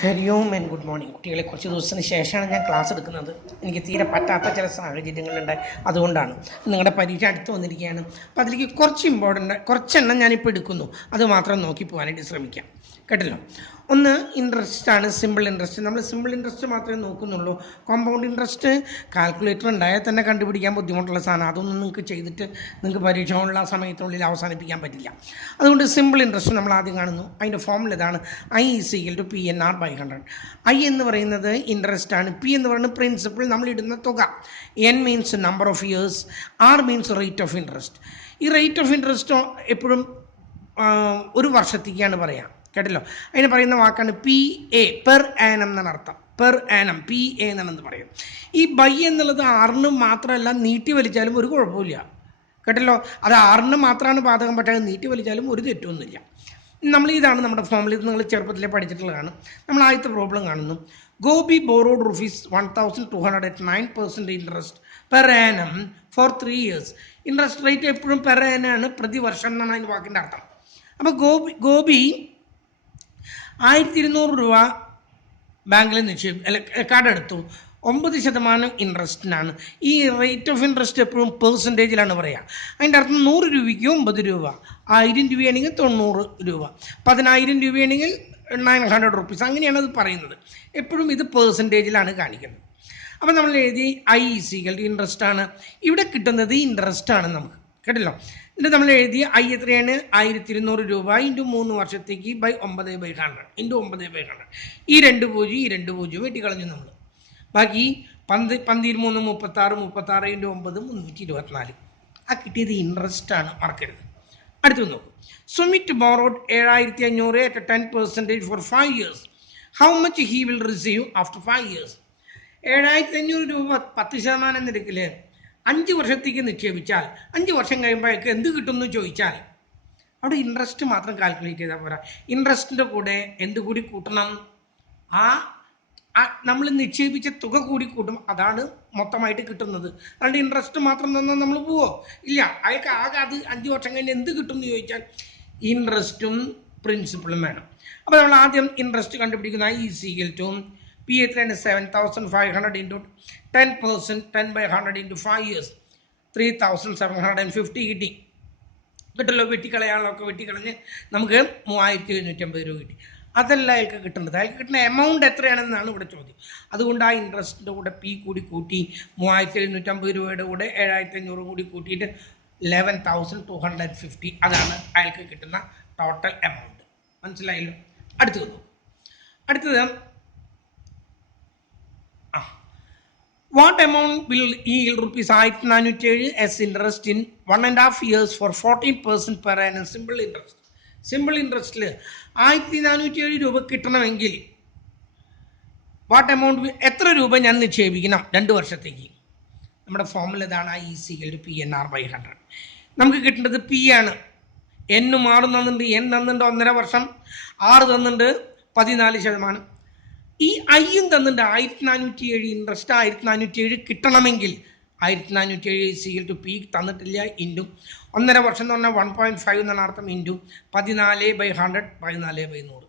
Hari ohm and good morning. കുട്ടികളെ കുറച്ച് ദിവസത്തിന് ശേഷമാണ് ഞാൻ ക്ലാസ് എടുക്കുന്നത്. എനിക്ക് തീരെ പറ്റാത്ത ചില സാഹചര്യങ്ങളുണ്ടായി, അതുകൊണ്ടാണ്. നിങ്ങളുടെ പരീക്ഷ അടുത്ത് വന്നിരിക്കുകയാണ്. അപ്പോൾ അതിലേക്ക് കുറച്ചെണ്ണം ഞാനിപ്പോൾ എടുക്കുന്നു. അത് മാത്രം നോക്കി പോകാനായിട്ട് ശ്രമിക്കാം. കേട്ടല്ലോ. ഒന്ന് ഇൻട്രസ്റ്റ് ആണ്, സിമ്പിൾ ഇൻട്രസ്റ്റ്. നമ്മൾ സിമ്പിൾ ഇൻട്രസ്റ്റ് മാത്രമേ നോക്കുന്നുള്ളൂ. കോമ്പൗണ്ട് ഇൻട്രസ്റ്റ് കാൽക്കുലേറ്റർ ഉണ്ടായാൽ തന്നെ കണ്ടുപിടിക്കാൻ ബുദ്ധിമുട്ടുള്ള സാധനം. അതൊന്നും നിങ്ങൾക്ക് ചെയ്തിട്ട് നിങ്ങൾക്ക് പരീക്ഷയുള്ള സമയത്തിനുള്ളിൽ അവസാനിപ്പിക്കാൻ പറ്റില്ല. അതുകൊണ്ട് സിമ്പിൾ ഇൻട്രസ്റ്റ് നമ്മൾ ആദ്യം കാണുന്നു. അതിൻ്റെ ഫോമുല ഇതാണ്: I=PNR/100. I എന്ന് പറയുന്നത് ഇൻട്രസ്റ്റ് ആണ്. P എന്ന് പറയുന്നത് പ്രിൻസിപ്പിൾ, നമ്മൾ ഇടുന്ന തുക. N means number of years. R means rate of interest. ഈ റേറ്റ് ഓഫ് ഇൻട്രസ്റ്റ് എപ്പോഴും ഒരു വർഷത്തേക്കാണ് പറയാം. കേട്ടല്ലോ. അതിന് പറയുന്ന വാക്കാണ് PA, പെർ ആനം എന്നാണ് അർത്ഥം. പെർ ആനം, PA എന്നാണെന്ന് പറയും. ഈ ബൈ എന്നുള്ളത് ആറിന് മാത്രമല്ല, നീട്ടി വലിച്ചാലും ഒരു കുഴപ്പമില്ല. കേട്ടല്ലോ. അത് ആറിന് മാത്രമാണ് ബാധകം, പക്ഷേ നീട്ടി വലിച്ചാലും ഒരു തെറ്റൊന്നുമില്ല. ഇതാണ് നമ്മുടെ ഫോമിൽ. ഇത് നിങ്ങൾ ചെറുപ്പത്തിലെ പഠിച്ചിട്ടുള്ളതാണ്. നമ്മൾ ആദ്യത്തെ പ്രോബ്ലം കാണുന്നു. Gopi borrowed ₹1,200 at 9% interest per annum for 3 years. Interest rate എപ്പോഴും പെർ ആനാണ്, പ്രതിവർഷം എന്നാണ് അതിൻ്റെ വാക്കിൻ്റെ അർത്ഥം. അപ്പോൾ ഗോപി 1200 രൂപ ബാങ്കിൽ കടമെടുത്തു. 9% ഇൻട്രസ്റ്റിനാണ്. ഈ റേറ്റ് ഓഫ് ഇൻട്രസ്റ്റ് എപ്പോഴും പെർസെൻറ്റേജിലാണ് പറയുക. അതിൻ്റെ അർത്ഥം 100 രൂപയ്ക്ക് 9 രൂപ, 1000 രൂപയാണെങ്കിൽ 90 രൂപ, 10,000 രൂപയാണെങ്കിൽ 900 rupees. അങ്ങനെയാണ് അത് പറയുന്നത്. എപ്പോഴും ഇത് പെർസെൻറ്റേജിലാണ് കാണിക്കുന്നത്. അപ്പോൾ നമ്മൾ എഴുതി I= ഇൻട്രസ്റ്റ് ആണ്. ഇവിടെ കിട്ടുന്നത് ഇൻട്രസ്റ്റ് ആണ് നമുക്ക്. കേട്ടല്ലോ. എന്നിട്ട് നമ്മൾ എഴുതി I എത്രയാണ്? 1200 രൂപ ഇൻറ്റു 3 വർഷത്തേക്ക് ബൈ 9/100 ഇൻറ്റു 9/100. ഈ 2 0 വെട്ടിക്കളഞ്ഞു നമ്മൾ. ബാക്കി 13 36, 36 ഇൻറ്റു 9 324. ആ കിട്ടിയത് ഇൻട്രസ്റ്റ് ആണ്, മറക്കരുത്. അടുത്ത് നോക്കും. Sumit borrowed 7500 at 10% for 5 years. How much he will receive after 5 years? 7500 രൂപ 10% നിരക്കിൽ 5 വർഷത്തേക്ക് നിക്ഷേപിച്ചാൽ 5 വർഷം കഴിയുമ്പോൾ അയാൾക്ക് എന്ത് കിട്ടുമെന്ന് ചോദിച്ചാൽ അവിടെ ഇൻട്രസ്റ്റ് മാത്രം കാൽക്കുലേറ്റ് ചെയ്താൽ പോരാ. ഇൻട്രസ്റ്റിൻ്റെ കൂടെ എന്ത് കൂടി കൂട്ടണം? നമ്മൾ നിക്ഷേപിച്ച തുക കൂടി കൂട്ടും. അതാണ് മൊത്തമായിട്ട് കിട്ടുന്നത്. അതുകൊണ്ട് ഇൻട്രസ്റ്റ് മാത്രം തന്നാൽ നമ്മൾ പോവോ? ഇല്ല. അയാൾക്ക് ആകെ അത് 5 വർഷം കഴിഞ്ഞ് എന്ത് കിട്ടും എന്ന് ചോദിച്ചാൽ ഇൻട്രസ്റ്റും പ്രിൻസിപ്പിളും വേണം. അപ്പോൾ നമ്മൾ ആദ്യം ഇൻട്രസ്റ്റ് കണ്ടുപിടിക്കുന്ന I= P എത്രയാണ്? 7,500 ഇൻറ്റു 10%, 10/100 ഇൻറ്റു 5 years, 3,750 കിട്ടി. കിട്ടല്ലോ. വെട്ടിക്കളയാളൊക്കെ വെട്ടിക്കളഞ്ഞ് നമുക്ക് 3,750 രൂപ കിട്ടി. അതല്ല അയാൾക്ക് കിട്ടുന്നത്. അയാൾക്ക് കിട്ടുന്ന എമൗണ്ട് എത്രയാണെന്നാണ് ഇവിടെ ചോദ്യം. അതുകൊണ്ട് ആ ഇൻട്രസ്റ്റിൻ്റെ കൂടെ P കൂടി കൂട്ടി 3,750 രൂപയുടെ കൂടെ 7,500 കൂടി കൂട്ടിയിട്ട് 11,250. അതാണ് അയാൾക്ക് കിട്ടുന്ന ടോട്ടൽ എമൗണ്ട്. മനസ്സിലായല്ലോ. അടുത്തത് What amount will yield ₹1,407 as interest in 1.5 years for 14% per annum simple interest? Simple ഇൻട്രസ്റ്റിൽ 1,407 രൂപ കിട്ടണമെങ്കിൽ വാട്ട് എമൗണ്ട്, എത്ര രൂപ ഞാൻ നിക്ഷേപിക്കണം 2 വർഷത്തേക്ക്? നമ്മുടെ ഫോമുല ഇതാണ്: I=PNR/100. നമുക്ക് കിട്ടേണ്ടത് P ആണ്. N മാറും തന്നിട്ടുണ്ട്. N തന്നിട്ടുണ്ട് 1.5 വർഷം, R തന്നിട്ടുണ്ട് 14%. ഈ ഐയും തന്നിട്ടുണ്ട് 1,407 ഇൻട്രസ്റ്റ്. 1,407 കിട്ടണമെങ്കിൽ 1,407 P തന്നിട്ടില്ല. ഇൻറ്റു 1.5 വർഷം എന്ന് പറഞ്ഞാൽ 1.5 എന്നാണ് അർത്ഥം. ഇൻറ്റു 14/100, 14/100.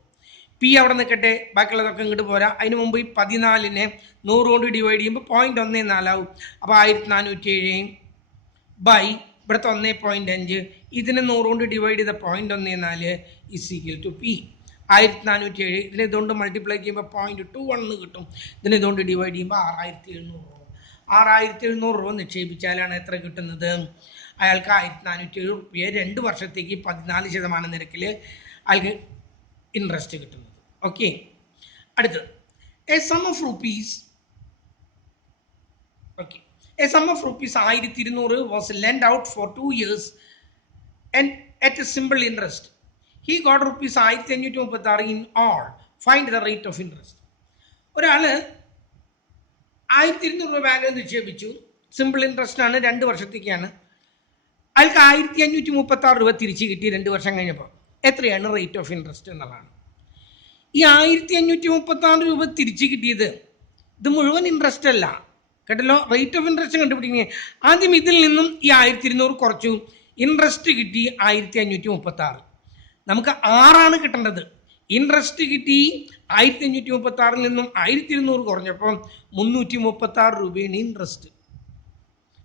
P അവിടെ നിൽക്കട്ടെ, ബാക്കിയുള്ളതൊക്കെ ഇങ്ങോട്ട് പോരാ. അതിന് മുമ്പ് ഈ 14നെ 100 കൊണ്ട് ഡിവൈഡ് ചെയ്യുമ്പോൾ 0.14 ആവും. അപ്പോൾ 1,407 ബൈ ഇവിടുത്തെ 1.5, ഇതിനെ 100 കൊണ്ട് ഡിവൈഡ് ചെയ്ത 0.14 = P. 1,407 ഇതിനെ ഇതുകൊണ്ട് മൾട്ടിപ്ലൈ ചെയ്യുമ്പോൾ 0.21 കിട്ടും. ഇതിനെ ഇതുകൊണ്ട് ഡിവൈഡ് ചെയ്യുമ്പോൾ 6,700 രൂപ. 6,700 രൂപ നിക്ഷേപിച്ചാലാണ് എത്ര കിട്ടുന്നത്? അയാൾക്ക് 1,407 രൂപയെ 2 വർഷത്തേക്ക് 14% നിരക്കിൽ അയാൾക്ക് ഇൻട്രസ്റ്റ് കിട്ടുന്നത്. ഓക്കെ. അടുത്തത് a sum of rupees 1,200 was lend out for 2 years and at a simple interest. He got ₹1,536 in all. Find the rate of interest. ഒരാൾ 1,200 രൂപ ബാങ്കിൽ നിക്ഷേപിച്ചു. സിമ്പിൾ ഇൻട്രസ്റ്റ് ആണ്, 2 വർഷത്തേക്കാണ്. അയാൾക്ക് 1,536 രൂപ തിരിച്ച് കിട്ടി 2 വർഷം കഴിഞ്ഞപ്പോൾ. എത്രയാണ് റേറ്റ് ഓഫ് ഇൻട്രസ്റ്റ് എന്നുള്ളതാണ്. ഈ 1,536 രൂപ തിരിച്ച് കിട്ടിയത് ഇത് മുഴുവൻ ഇൻട്രസ്റ്റ് അല്ല. കേട്ടല്ലോ. റേറ്റ് ഓഫ് ഇൻട്രസ്റ്റ് കണ്ടുപിടിക്കുന്നത് ആദ്യം ഇതിൽ നിന്നും ഈ 1,200 കുറച്ചു. ഇൻട്രസ്റ്റ് കിട്ടി 1,536. നമുക്ക് 6 കിട്ടേണ്ടത്. ഇൻട്രസ്റ്റ് കിട്ടി 1536 നിന്നും 1200 കുറഞ്ഞപ്പം 336 രൂപയാണ് ഇൻട്രസ്റ്റ്.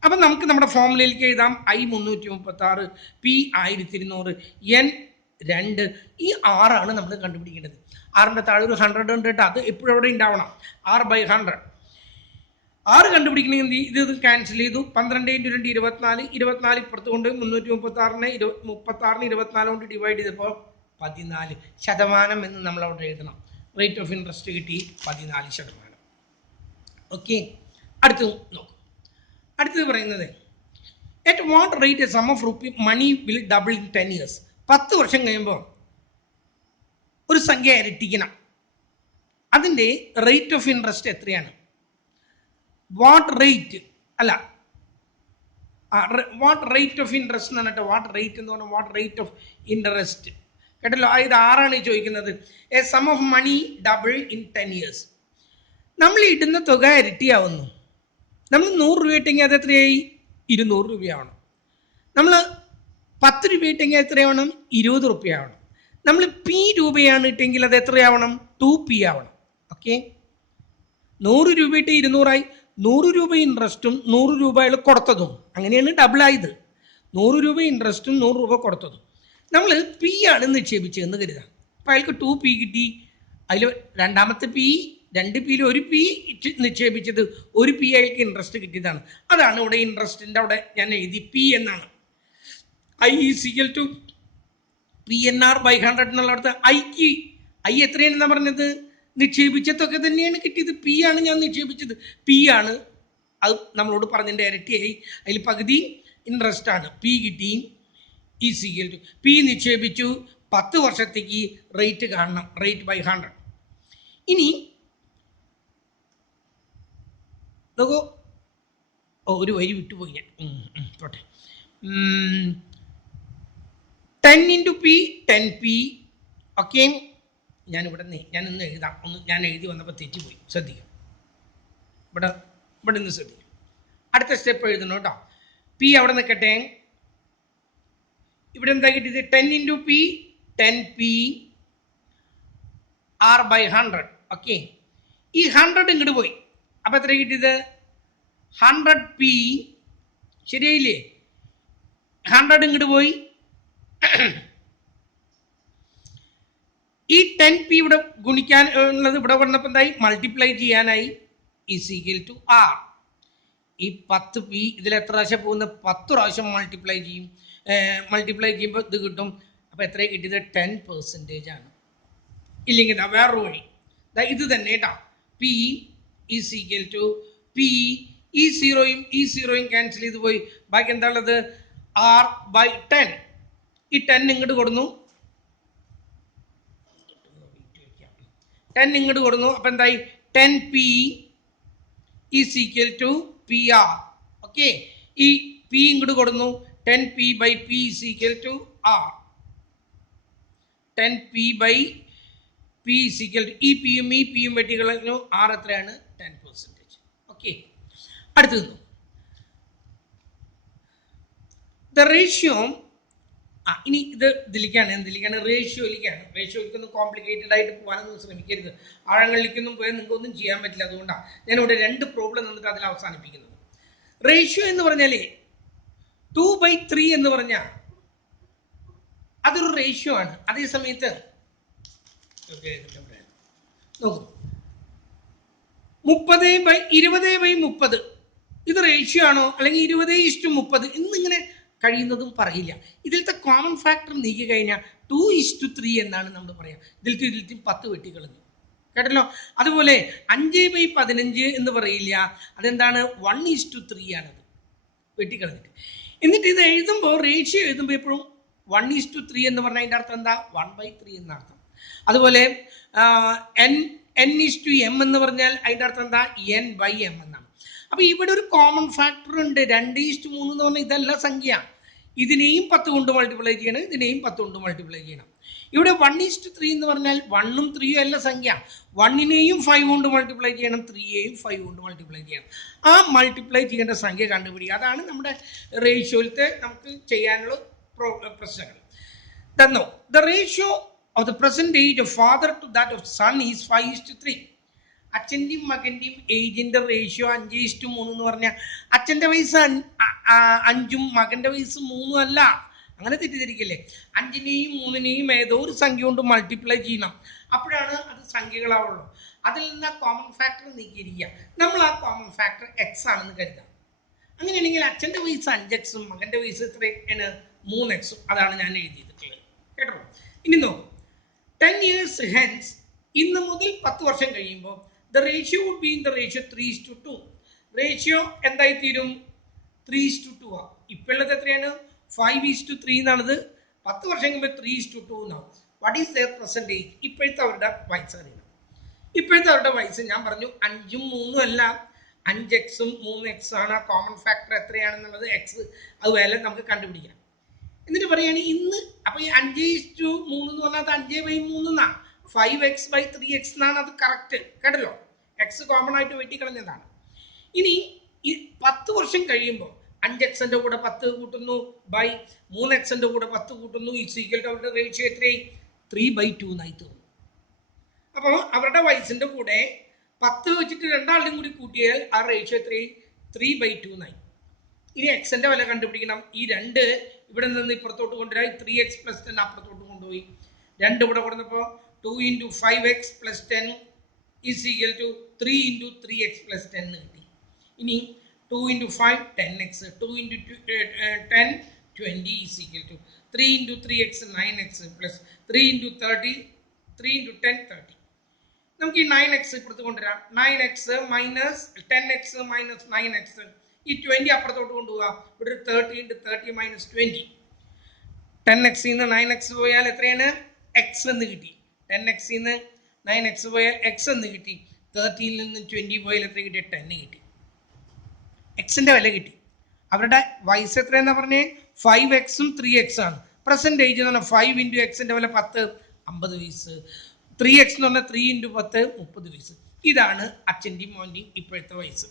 അപ്പം നമുക്ക് നമ്മുടെ ഫോമുലയിലേക്ക് എഴുതാം I 336, P 1200, N 2. ഈ 6 നമ്മൾ കണ്ടുപിടിക്കേണ്ടത്. 6ൻ്റെ താഴെ ഒരു 100 ഉണ്ട് കേട്ടോ, അത് എപ്പോഴും അവിടെ ഉണ്ടാവണം. 6/100 6 കണ്ടുപിടിക്കണമെങ്കിൽ ഇത് ക്യാൻസൽ ചെയ്തു. 12 × 2 24, 24 ഇപ്പുറത്ത് കൊണ്ട് 336നെ 24 കൊണ്ട് ഡിവൈഡ് ചെയ്തപ്പോൾ 14% എന്ന് നമ്മൾ അവിടെ എഴുതണം. റേറ്റ് ഓഫ് ഇൻട്രസ്റ്റ് കിട്ടി 14%. ഓക്കെ, അടുത്ത് നോക്കും. അടുത്തത് പറയുന്നത് at what rate a sum of rupee money will double in 10 years. 10 വർഷം കഴിയുമ്പോൾ ഒരു സംഖ്യ ഇരട്ടിക്കണം. അതിൻ്റെ റേറ്റ് ഓഫ് ഇൻട്രസ്റ്റ് എത്രയാണ്? വാട്ട് റേറ്റ് അല്ല, വാട്ട് റേറ്റ് ഓഫ് ഇൻട്രസ്റ്റ് എന്ന് പറഞ്ഞിട്ട് വാട്ട് റേറ്റ് എന്ന് പറഞ്ഞാൽ വാട്ട് റേറ്റ് ഓഫ് ഇൻട്രസ്റ്റ് കേട്ടല്ലോ. ഇത് 6 ചോദിക്കുന്നത്. A sum of money double in 10 years. നമ്മൾ ഇടുന്ന തുക ഇരട്ടിയാവുന്നു. നമ്മൾ 100 രൂപ ഇട്ടെങ്കിൽ അത് എത്രയായി? 200 രൂപയാവണം. നമ്മൾ 10 രൂപ ഇട്ടെങ്കിൽ എത്രയാവണം? 20 രൂപയാവണം. നമ്മൾ P രൂപയാണ് ഇട്ടെങ്കിൽ അത് എത്രയാവണം? 2P ആവണം. ഓക്കെ, 100 രൂപ ഇട്ട് 200 100 രൂപ ഇൻട്രസ്റ്റും 100 രൂപ അയാൾ കൊടുത്തതും അങ്ങനെയാണ് ഡബിളായത്. 100 രൂപ ഇൻട്രസ്റ്റും 100 രൂപ കൊടുത്തതും. നമ്മൾ P ആണ് നിക്ഷേപിച്ചതെന്ന് കരുതാം. അപ്പോൾ അയാൾക്ക് 2P കിട്ടി. അതിൽ രണ്ടാമത്തെ P, 2 Pയിൽ 1 P നിക്ഷേപിച്ചത് 1 P അയാൾക്ക് ഇൻട്രസ്റ്റ് കിട്ടിയതാണ്. അതാണ് ഇവിടെ ഇൻട്രസ്റ്റിൻ്റെ അവിടെ ഞാൻ എഴുതി P എന്നാണ്. I = PNR/100 എന്നുള്ളടത്ത് I എത്രയാണെന്നാണ് പറഞ്ഞത്? നിക്ഷേപിച്ചതൊക്കെ തന്നെയാണ് കിട്ടിയത്. P ആണ് ഞാൻ നിക്ഷേപിച്ചത്. P ആണ് അത് നമ്മളോട് പറഞ്ഞതിൻ്റെ ഇരട്ടിയായി. അതിൽ പകുതി ഇൻട്രസ്റ്റ് ആണ്. P കിട്ടി = P നിക്ഷേപിച്ചു. 10 വർഷത്തേക്ക് റേറ്റ് കാണണം. Rate by 100. ഇനി നോക്കൂ, ഒരു വരി വിട്ടുപോയി ഞാൻ. പോട്ടെ. 10 × P 10P. ഓക്കെ, ഞാനിന്ന് എഴുതാം. ഞാൻ എഴുതി വന്നപ്പോൾ തെറ്റിപ്പോയി, ശ്രദ്ധിക്കാം. ഇവിടെ നിന്ന് ശ്രദ്ധിക്കാം. അടുത്ത സ്റ്റെപ്പ് എഴുതണം കേട്ടോ. P അവിടെ നിൽക്കട്ടെ. ഇവിടെ എന്താ കിട്ടിയത്? 10 × P 10P R/100. ഓക്കെ, ഈ 100 ഇങ്ങോട്ട് പോയി. അപ്പം എത്ര കിട്ടിയത്? 100P. ശരിയായില്ലേ? 100 ഇങ്ങോട്ട് പോയി. ഈ 10P ഇവിടെ ഗുണിക്കാൻ ഉള്ളത് ഇവിടെ വന്നപ്പോൾ എന്തായി? മൾട്ടിപ്ലൈ ചെയ്യാനായി. = R. ഈ 10P ഇതിൽ എത്ര പ്രാവശ്യം പോകുന്നത്? 10 പ്രാവശ്യം മൾട്ടിപ്ലൈ ചെയ്യും. മൾട്ടിപ്ലൈ ചെയ്യുമ്പോൾ ഇത് കിട്ടും. അപ്പോൾ എത്ര കിട്ടിയത്? 10% ആണ്. ഇല്ലെങ്കിൽ വേറൊരു വഴി ഇത് തന്നെ കേട്ടോ. P = P. ഈ 0യും ക്യാൻസൽ ചെയ്ത് പോയി. ബാക്കി എന്താ ഉള്ളത്? R/10. ഈ 10 ഇങ്ങോട്ട് കൊടുന്നു. 10 ഇങ്ങോട്ട് കൊടുന്നു. അപ്പം എന്തായി? 10P = PR. ഓക്കെ, ഈ P ഇങ്ങോട്ട് കൊടുന്നു. 10P/P = R. 10P/P ഈ പിയും ഈ പിയും വെട്ടികളഞ്ഞു. R എത്രയാണ്? 10%. ഓക്കെ, അടുത്തത് ദ റേഷ്യോ. ഇനി എന്തിലേക്കാണ്? റേഷ്യോയിലേക്കൊന്നും കോംപ്ലിക്കേറ്റഡ് ആയിട്ട് പോകാനൊന്നും ശ്രമിക്കരുത്. ആഴങ്ങളിലേക്കൊന്നും പോയാൽ നിങ്ങൾക്കൊന്നും ചെയ്യാൻ പറ്റില്ല. അതുകൊണ്ടാണ് ഞാനിവിടെ 2 പ്രോബ്ലം തന്നിട്ട് അതിൽ അവസാനിപ്പിക്കുന്നത്. റേഷ്യോ എന്ന് പറഞ്ഞാൽ 2/3 എന്ന് പറഞ്ഞാൽ അതൊരു റേഷ്യോ ആണ്. അതേ സമയത്ത് നോക്കൂ, 20/30 ഇത് റേഷ്യോ ആണോ അല്ലെങ്കിൽ 20:30 എന്നിങ്ങനെ കഴിയുന്നതും പറയില്ല. ഇതിലത്തെ കോമൺ ഫാക്ടർ നീക്കി കഴിഞ്ഞാൽ 2:3 എന്നാണ് നമ്മൾ പറയാം. ഇതിലത്തെ 10 വെട്ടിക്കളഞ്ഞു കേട്ടല്ലോ. അതുപോലെ 5/15 എന്ന് പറയില്ല. അതെന്താണ്? 1:3 ആണത് വെട്ടിക്കളഞ്ഞിട്ട്. എന്നിട്ട് ഇത് എഴുതുമ്പോൾ റേഷ്യോ എഴുതുമ്പോൾ എപ്പോഴും 1:3 എന്ന് പറഞ്ഞാൽ അതിൻ്റെ അർത്ഥം എന്താ? 1/3 എന്നർത്ഥം. അതുപോലെ n/m എന്ന് പറഞ്ഞാൽ അതിൻ്റെ അർത്ഥം എന്താ? n/m എന്നാണ്. അപ്പോൾ ഇവിടെ ഒരു കോമൺ ഫാക്ടർ ഉണ്ട്. 2:3 എന്ന് പറഞ്ഞാൽ ഇതല്ല സംഖ്യ. ഇതിനെയും 10 കൊണ്ട് മൾട്ടിപ്ലൈ ചെയ്യണം, ഇതിനെയും 10 കൊണ്ട് മൾട്ടിപ്ലൈ ചെയ്യണം. ഇവിടെ 1:3 എന്ന് പറഞ്ഞാൽ 1ഉം 3ഉം അല്ല സംഖ്യ. 1നെയും 5 കൊണ്ട് മൾട്ടിപ്ലൈ ചെയ്യണം, 3യെയും 5 കൊണ്ട് മൾട്ടിപ്ലൈ ചെയ്യണം. ആ മൾട്ടിപ്ലൈ ചെയ്യേണ്ട സംഖ്യ കണ്ടുപിടിക്കുക. അതാണ് നമ്മുടെ റേഷ്യോയിലത്തെ നമുക്ക് ചെയ്യാനുള്ള പ്രശ്നങ്ങൾ. തന്നോ the ratio of the present age of father to that of son is 5:3. അച്ഛൻ്റെയും മകൻ്റെയും ഏജിന്റെ റേഷ്യോ 5:3 എന്ന് പറഞ്ഞാൽ അച്ഛൻ്റെ വയസ്സ് 5ഉം മകൻ്റെ വയസ്സ് 3ഉം അല്ല. അങ്ങനെ തെറ്റിദ്ധരിക്കല്ലേ. 5നെയും 3നെയും ഏതോ ഒരു സംഖ്യ കൊണ്ട് മൾട്ടിപ്ലൈ ചെയ്യണം, അപ്പോഴാണ് അത് സംഖ്യകളാവുള്ളൂ. അതിൽ നിന്ന് ആ കോമൺ ഫാക്ടർ നീക്കിയിരിക്കുക. നമ്മൾ ആ കോമൺ ഫാക്ടർ എക്സ് ആണെന്ന് കരുതാം. അങ്ങനെയാണെങ്കിൽ അച്ഛൻ്റെ വയസ്സ് 5x മകൻ്റെ വയസ്സ് എത്രയാണ് 3x. അതാണ് ഞാൻ എഴുതിയിട്ടുള്ളത്. കേട്ടോ? ഇനി നോക്കും, 10 years hence, ഇന്ന് മുതൽ 10 വർഷം കഴിയുമ്പോൾ the ratio would be in the ratio 3:2. Ratio എന്തായി തീരും? 3:2 ആ. ഇപ്പോഴത്തെ എത്രയാണ്? 5:3 എന്നാണത്. 10 വർഷം കഴിയുമ്പോൾ 3:2 എന്നാവും. What is their present age? ഇപ്പോഴത്തെ അവരുടെ വയസ്സ് അറിയണം. ഇപ്പോഴത്തെ അവരുടെ വയസ്സ് ഞാൻ പറഞ്ഞു 5ഉം 3ഉം അല്ല, 5x-ഉം 3x ആണ്. ആ കോമൺ ഫാക്ടർ എത്രയാണെന്നുള്ളത് എക്സ്, അത് വേല നമുക്ക് കണ്ടുപിടിക്കാം. എന്നിട്ട് പറയുകയാണ് ഇന്ന്. അപ്പോൾ ഈ 5:3 എന്ന് പറഞ്ഞാൽ 5/3 എന്നാണ്. 5x/3x എന്നാണ് അത് കറക്റ്റ്. കേട്ടല്ലോ? എക്സ് കോമൺ ആയിട്ട് വെട്ടിക്കളഞ്ഞതാണ്. ഇനി ഈ 10 വർഷം കഴിയുമ്പോൾ 5x-ന്റെ കൂടെ 10 കൂട്ടുന്നു ബൈ 3x-ന്റെ കൂടെ 10 കൂട്ടുന്നു ഈസ് ഈക്വൽ ടു അവരുടെ റേഷ്യോ എത്രയായി? 3/2 എന്നായി തീർന്നു. അപ്പോൾ അവരുടെ വയസ്സിന്റെ കൂടെ 10 വെച്ചിട്ട് രണ്ടാളുടെയും കൂടി കൂട്ടിയാൽ ആ റേഷ്യോ എത്രയായി? 3/2 എന്നായി. ഇനി എക്സിന്റെ വില കണ്ടുപിടിക്കണം. ഈ 2 ഇവിടെ നിന്ന് ഇപ്പുറത്തോട്ട് കൊണ്ടുവരായി. 3x + 10 അപ്പുറത്തോട്ട് കൊണ്ടുപോയി. 2 ഇവിടെ കൊടുത്തപ്പോൾ 2 × 5x + 10 is equal to 3 × 3x + 10 കിട്ടി. ഇനി 2 × 5 10x, 2 × 10 20 is equal to 3 × 3x 9x + 3 × 30 3 × 10 30. നമുക്ക് ഈ 9x ഇപ്പുറത്ത് കൊണ്ടുവരാം. 9x - 10x - 9x, ഈ 20 അപ്പുറത്തോട്ട് കൊണ്ടുപോവുക. ഇവിടെ 30 × 30 - 20. 10x നിന്ന് 9x പോയാൽ എത്രയാണ്? x എന്ന് കിട്ടി. 10x നിന്ന് 9x പോയാൽ x എന്ന് കിട്ടി. 30ൽ നിന്ന് 20 പോയാൽ എത്ര കിട്ടി? 10 കിട്ടി. എക്സിന്റെ വില കിട്ടി. അവരുടെ വയസ്സ് എത്രയെന്നാ പറഞ്ഞേ? 5x-ഉം 3x ആണ്. പ്രസന്റ് ഏജ് എന്ന് പറഞ്ഞാൽ 5 × x-ന്റെ വില 10, 50 വയസ്സ്. 3x എന്ന് പറഞ്ഞാൽ 3 × 10, 30 വയസ്സ്. ഇതാണ് അച്ഛൻ്റെയും മോൻ്റെയും ഇപ്പോഴത്തെ വയസ്സ്.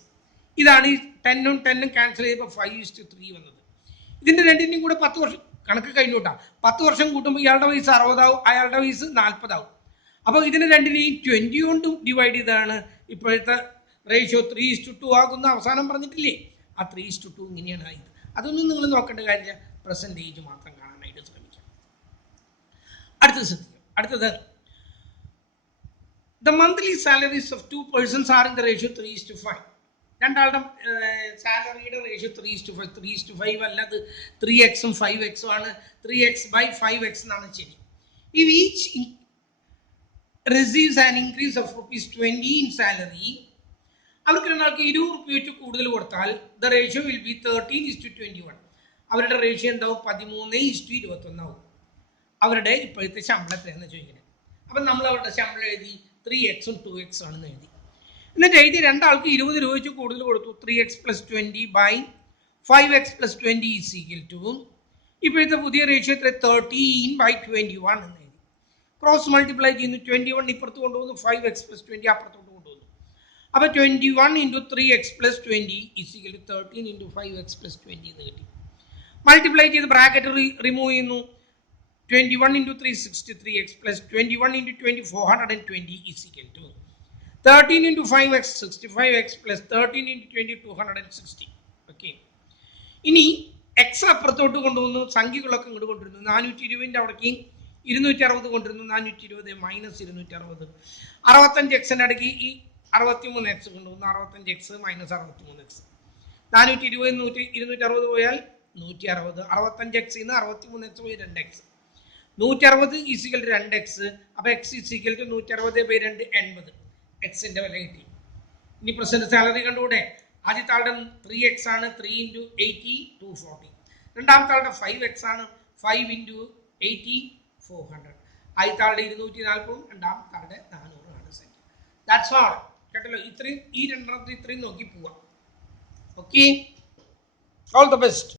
ഇതാണ് ഈ 10ഉം 10ഉം ക്യാൻസൽ ചെയ്തപ്പോൾ 5:3 വന്നത്. ഇതിന്റെ രണ്ടിൻ്റെയും കൂടെ 10 വർഷം കണക്ക് കഴിഞ്ഞുകൂട്ടാ. 10 വർഷം കൂട്ടുമ്പോൾ ഇയാളുടെ വയസ്സ് 60 ആവും, അയാളുടെ വയസ്സ് 40 ആവും. അപ്പോൾ ഇതിന് രണ്ടിനെയും 20 കൊണ്ടും ഡിവൈഡ് ചെയ്താണ് ഇപ്പോഴത്തെ റേഷ്യോ 3:2 ആകുന്ന അവസാനം പറഞ്ഞിട്ടില്ലേ? ആ 3:2 ഇങ്ങനെയാണ് ആയത്. അതൊന്നും നിങ്ങൾ നോക്കേണ്ട കാര്യമില്ല. പ്രസന്റ് ഏജ് മാത്രം കാണാനായിട്ട് ശ്രമിക്കാം. അടുത്തത് ശ്രദ്ധിക്കാം. അടുത്തത് the monthly salaries of 2 persons are in the ratio 3:5. രണ്ടാളുടെ സാലറിയുടെ ratio 3:5. 3:5 അല്ല, അത് 3x-ഉം 5x-ഉം ആണ്. 3x/5x എന്നാണ് ശരി. If each receives an increase of ₹20 in salary, അവർക്ക് രണ്ടാൾക്ക് 20 രൂപ വെച്ച് കൂടുതൽ കൊടുത്താൽ the ratio will be 13:21. അവരുടെ റേഷ്യോ എന്താവും? 13:21 ആവും. അവരുടെ ഇപ്പോഴത്തെ ശമ്പളം എത്രയാണെന്ന് ചോദിക്കുന്നത്. അപ്പം നമ്മൾ അവരുടെ ശമ്പളം എഴുതി 3x-ഉം 2x ആണെന്ന് എഴുതി. എന്നിട്ട് എഴുതി രണ്ടാൾക്ക് 20 രൂപ വെച്ച് കൂടുതൽ കൊടുത്തു. 3x + 20 / 5x + 20 is equal to ഇപ്പോഴത്തെ പുതിയ റേഷ്യോ എത്ര? 13/21 എന്ന് എഴുതി. ക്രോസ് മൾട്ടിപ്ലൈ ചെയ്യുന്നു. 21 ഇപ്പുറത്ത് കൊണ്ടുപോകുന്നു, 5x + 20 അപ്പുറത്തോട്ട് കൊണ്ടുപോകുന്നു. അപ്പോൾ 21 × 3x + 20 is equal to 13 × 5x + 20 എന്ന് കിട്ടി. മൾട്ടിപ്ലൈ ചെയ്ത് ബ്രാക്കറ്റ് റിമൂവ് ചെയ്യുന്നു. 21 × 3 63x + 21 × 20 420 is equal to 13 × 5x 65x + 13 × 20 260. Okay. ഇനി എക്സ് അപ്പുറത്തോട്ട് കൊണ്ടുവന്നു, സംഖ്യകളൊക്കെ ഇങ്ങോട്ട് കൊണ്ടുവരുന്നു. 420ൻ്റെ അവിടേക്ക് 260 കൊണ്ടുവരുന്നു. 420 - 260. 65x-ൻ്റെ ഇടയ്ക്ക് ഈ 63x കൊണ്ടുവന്നു. 65x - 63x. 420 260 പോയാൽ 160. 65x നിന്ന് 63x പോയി 2x. 160 = 2x. അപ്പോൾ x = 160/2 80. എക്സിന്റെ വില കിട്ടി. ഇനി പ്രസന്റ് സാലറി കണ്ടുകൂടെ? ആദ്യത്തെ ആളുടെ 3x ആണ്. 3 × 80 240. രണ്ടാമത്തെ ആളുടെ 5x ആണ്. 5 × 80 400. ആദ്യത്തെ ആളുടെ 240, രണ്ടാമത്തെ ആളുടെ 400 ആണ് സെറ്റ്. That's all. കേട്ടല്ലോ? ഇത്രയും ഈ രണ്ടെണ്ണത്തിൽ ഇത്രയും നോക്കി പോവാം. Okay, all the best.